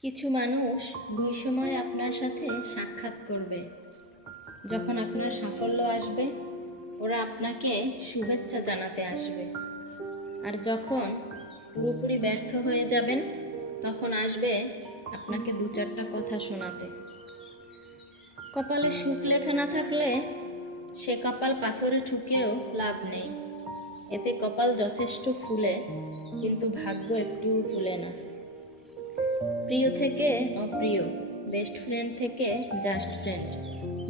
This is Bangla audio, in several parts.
কিছু মানুষ দুই সময় আপনার সাথে সাক্ষাৎ করবে। যখন আপনার সাফল্য আসবে, ওরা আপনাকে শুভেচ্ছা জানাতে আসবে। আর যখন পুরোপুরি ব্যর্থ হয়ে যাবেন, তখন আসবে আপনাকে দু চারটা কথা শোনাতে। কপালে সুখ লেখা না থাকলে সে কপাল পাথরে ঠুকেও লাভ নেই। এতে কপাল যথেষ্ট ফুলে, কিন্তু ভাগ্য একটুও ফুলে না। প্রিয় থেকে অপ্রিয়, বেস্ট ফ্রেন্ড থেকে জাস্ট ফ্রেন্ড,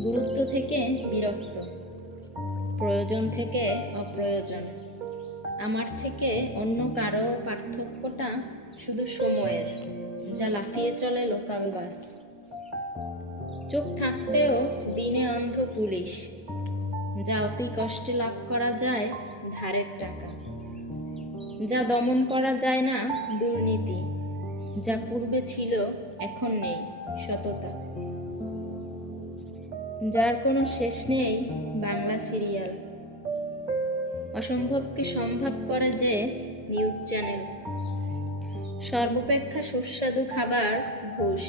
গুরুত্ব থেকে বিরক্ত, প্রয়োজন থেকে অপ্রয়োজন, আমার থেকে অন্য কারো পার্থক্যটা শুধু সময়ের, যা লাফিয়ে চলে লোকাল বাস। চোখ থাকতেও দিনে অন্ধ পুলিশ, যা অতি কষ্টে লাভ করা যায় ধারের টাকা, যা দমন করা যায় না দুর্নীতি, যা পূর্বে ছিল এখন নেই সততা, যার কোনো শেষ নেই বাংলা সিরিয়াল, অসম্ভবকে সম্ভব করে যে নিউজ চ্যানেল, সর্বাপেক্ষা সুস্বাদু খাবার ঘুষ,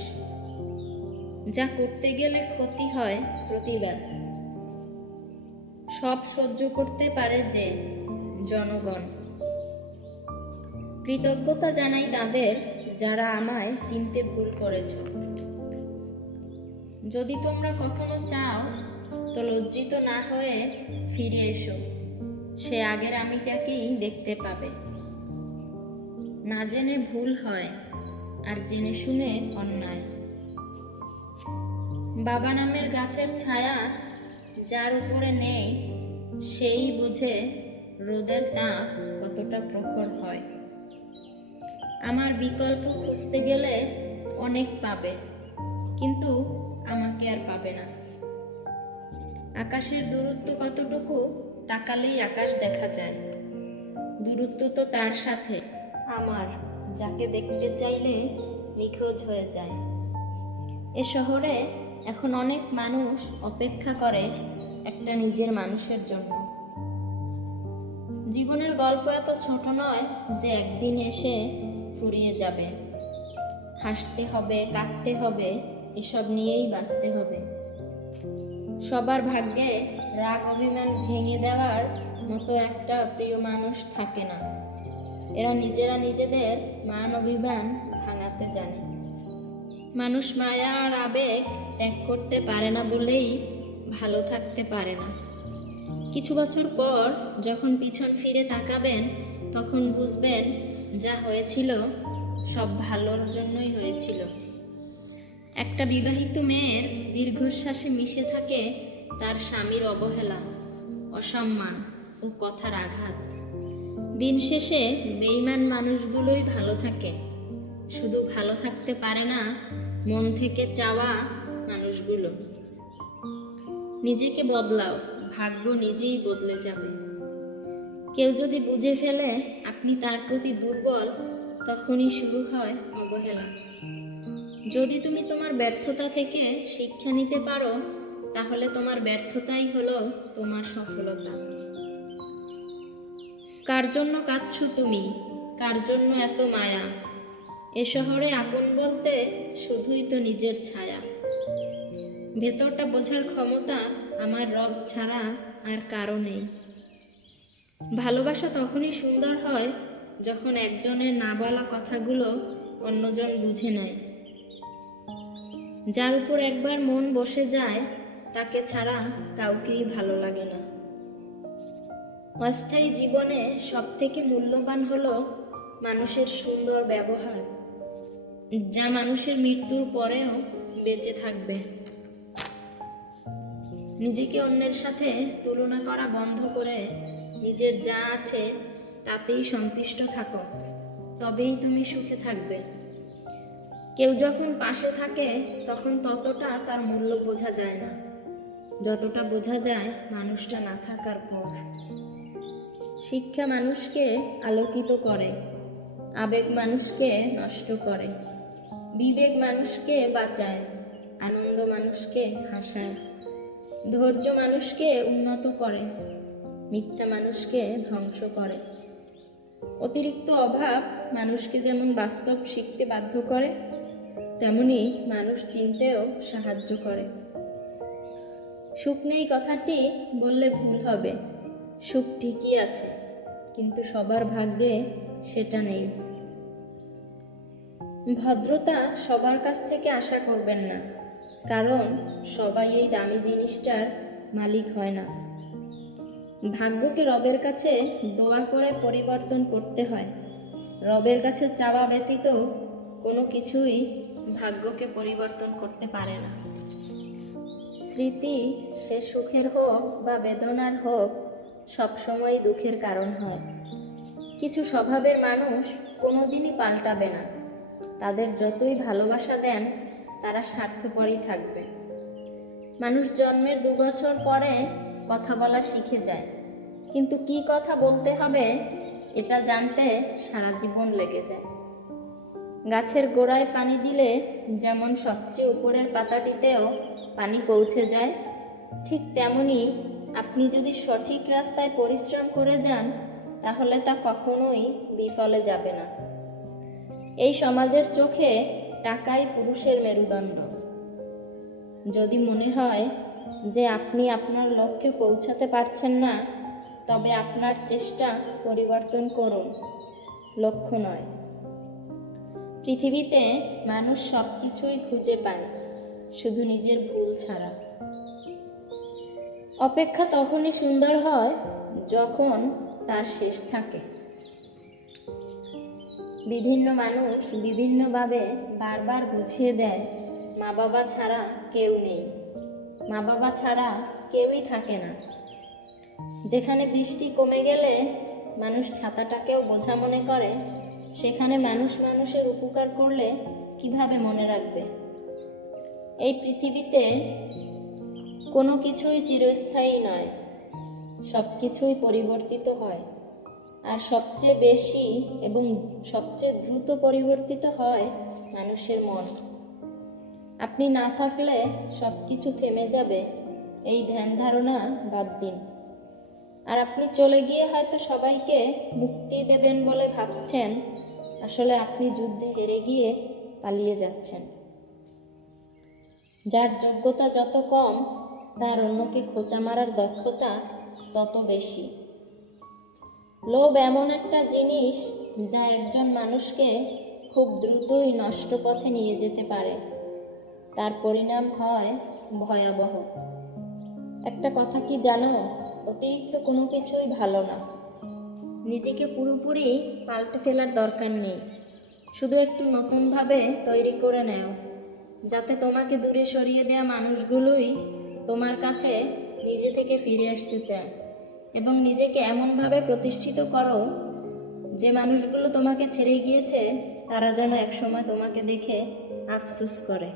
যা করতে গেলে ক্ষতি হয় প্রতিবাদ, সব সহ্য করতে পারে যে জনগণ। কৃতজ্ঞতা জানাই তাদের যারা আমায় চিনতে ভুল করেছ। যদি তোমরা কখনো চাও তো লজ্জিত না হয়ে ফিরে এসো, সে আগের আমিটাকেই দেখতে পাবে। না জেনে ভুল হয়, আর জেনে শুনে অন্যায়। বাবা নামের গাছের ছায়া যার উপরে নেই, সেই বুঝে রোদের তাপ কতটা প্রখর হয়। আমার বিকল্প খুঁজতে গেলে অনেক পাবে, কিন্তু আমাকে আর পাবে না। আকাশের দূরত্ব কতটুকু তাকালেই আকাশ দেখা যায়। দূরত্ব তো তার সাথে আমার, যাকে দেখতে চাইলে নিখোঁজ হয়ে যায়। এ শহরে এখন অনেক মানুষ অপেক্ষা করে একটা নিজের মানুষের জন্য। জীবনের গল্প এত ছোট নয় যে একদিন এসে ফুরিয়ে যাবে। হাসতে হবে, কাঁদতে হবে, এসব নিয়েই বাঁচতে হবে। সবার ভাগ্যে রাগ অভিমান ভেঙে দেওয়ার মতো একটা প্রিয় মানুষ থাকে না। এরা নিজেরা নিজেদের মান অভিমান ভাঙাতে জানে। মানুষ মায়া আর আবেগ ত্যাগ করতে পারে না বলেই ভালো থাকতে পারে না। কিছু বছর পর যখন পিছন ফিরে তাকাবেন, তখন বুঝবেন যা হয়েছিল সব ভালোর জন্যই হয়েছিল। একটা বিবাহিত মেয়ের দীর্ঘশ্বাসে মিশে থাকে তার স্বামীর অবহেলা, অসম্মান ও কথার আঘাত। দিন শেষে বেঈমান মানুষগুলোই ভালো থাকে। শুধু ভালো থাকতে পারে না মন থেকে চাওয়া মানুষগুলো। নিজেকে বদলাও, ভাগ্য নিজেই বদলে যাবে। কেউ যদি বুঝে ফেলে আপনি তার প্রতি দুর্বল, তখনই শুরু হয় অবহেলা। যদি তুমি তোমার ব্যর্থতা থেকে শিক্ষা নিতে পারো, তাহলে তোমার ব্যর্থতাই হলো তোমার সফলতা। কার জন্য কাঁদছো তুমি? কার জন্য এত মায়া? এ শহরে আপন বলতে শুধুই তো নিজের ছায়া। ভেতরটা বোঝার ক্ষমতা আমার রব ছাড়া আর কারো নেই। ভালোবাসা তখনই সুন্দর হয় যখন একজনের না বলা কথাগুলো অন্যজন বুঝে নেয়। যার উপর একবার মন বসে যায়, তাকে ছাড়া কাউকেই ভালো লাগে না। অস্থায়ী জীবনে সবথেকে মূল্যবান হলো মানুষের সুন্দর ব্যবহার, যা মানুষের মৃত্যুর পরেও বেঁচে থাকবে। নিজেকে অন্যের সাথে তুলনা করা বন্ধ করে নিজের যা আছে তাতেই সন্তুষ্ট থাকো, তবেই তুমি সুখে থাকবে। কেউ যখন পাশে থাকে তখন ততটা তার মূল্য বোঝা যায় না, যতটা বোঝা যায় মানুষটা না থাকার পর। শিক্ষা মানুষকে আলোকিত করে, আবেগ মানুষকে নষ্ট করে, বিবেক মানুষকে বাঁচায়, আনন্দ মানুষকে হাসায়, ধৈর্য মানুষকে উন্নত করে, মিথ্যা মানুষকে ধ্বংস করে। অতিরিক্ত অভাব মানুষকে যেমন বাস্তব শিখতে বাধ্য করে, তেমনি মানুষ চিনতেও সাহায্য করে। সুখ নেই কথাটি বললে ভুল হবে। সুখ ঠিকই আছে, কিন্তু সবার ভাগ্যে সেটা নেই। ভদ্রতা সবার কাছ থেকে আশা করবেন না, কারণ সবাই এই দামি জিনিসটার মালিক হয় না। ভাগ্যকে রবের কাছে দোয়া করে পরিবর্তন করতে হয়। রবের কাছে চাওয়া ব্যতীত কোনো কিছুই ভাগ্যকে পরিবর্তন করতে পারে না। স্মৃতি, সে সুখের হোক বা বেদনার হোক, সবসময় দুঃখের কারণ হয়। কিছু স্বভাবের মানুষ কোনোদিনই পাল্টাবে না। তাদের যতই ভালোবাসা দেন, তারা স্বার্থপরই থাকবে। মানুষ জন্মের 2 বছর পরে কথা বলা শিখে যায়, কিন্তু কি কথা বলতে হবে এটা জানতে সারা জীবন লেগে যায়। গাছের গোড়ায় পানি দিলে যেমন সবচেয়ে উপরের পাতাটিতেও পানি পৌঁছে যায়, ঠিক তেমনি আপনি যদি সঠিক রাস্তায় পরিশ্রম করে যান, তাহলে তা কখনোই বিফলে যাবে না। এই সমাজের চোখে টাকাই পুরুষের মেরুদণ্ড। যদি মনে হয় যে আপনি আপনার লক্ষ্যে পৌঁছাতে পারছেন না, তবে আপনার চেষ্টা পরিবর্তন করুন, লক্ষ্য নয়। পৃথিবীতে মানুষ সব কিছুই খুঁজে পায়, শুধু নিজের ভুল ছাড়া। অপেক্ষা তখনই সুন্দর হয় যখন তার শেষ থাকে। বিভিন্ন মানুষ বিভিন্নভাবে বারবার বুঝিয়ে দেয়, মা বাবা ছাড়া কেউ নেই, মা বাবা ছাড়া কেউই থাকে না। যেখানে বৃষ্টি কমে গেলে মানুষ ছাতাটাকেও বোঝা মনে করে, সেখানে মানুষ মানুষের উপকার করলে কিভাবে মনে রাখবে? এই পৃথিবীতে কোনো কিছুই চিরস্থায়ী নয়, সব কিছুই পরিবর্তিত হয়। আর সবচেয়ে বেশি এবং সবচেয়ে দ্রুত পরিবর্তিত হয় মানুষের মন। আপনি না থাকলে সব কিছু থেমে যাবে, এই ধ্যান ধারণা বাদ দিন। আর আপনি চলে গিয়ে হয়তো সবাইকে মুক্তি দেবেন বলে ভাবছেন, আসলে আপনি যুদ্ধে হেরে গিয়ে পালিয়ে যাচ্ছেন। যার যোগ্যতা যত কম, তার অন্যকে খোঁচা মারার দক্ষতা তত বেশি। লোভ এমন একটা জিনিস যা একজন মানুষকে খুব দ্রুতই নষ্ট পথে নিয়ে যেতে পারে। তার পরিণাম হয় ভয়াবহ। একটা কথা কি জানো? অতিরিক্ত কোনো কিছুই ভালো না। নিজেকে পুরোপুরি পাল্টে ফেলার দরকার নেই, শুধু একটু নতুনভাবে তৈরি করে নাও, যাতে তোমাকে দূরে সরিয়ে দেওয়া মানুষগুলোই তোমার কাছে নিজে থেকে ফিরে আসতে চায়। এবং নিজেকে এমনভাবে প্রতিষ্ঠিত করো যে মানুষগুলো তোমাকে ছেড়ে গিয়েছে, তারা যেন একসময় তোমাকে দেখে আফসোস করে।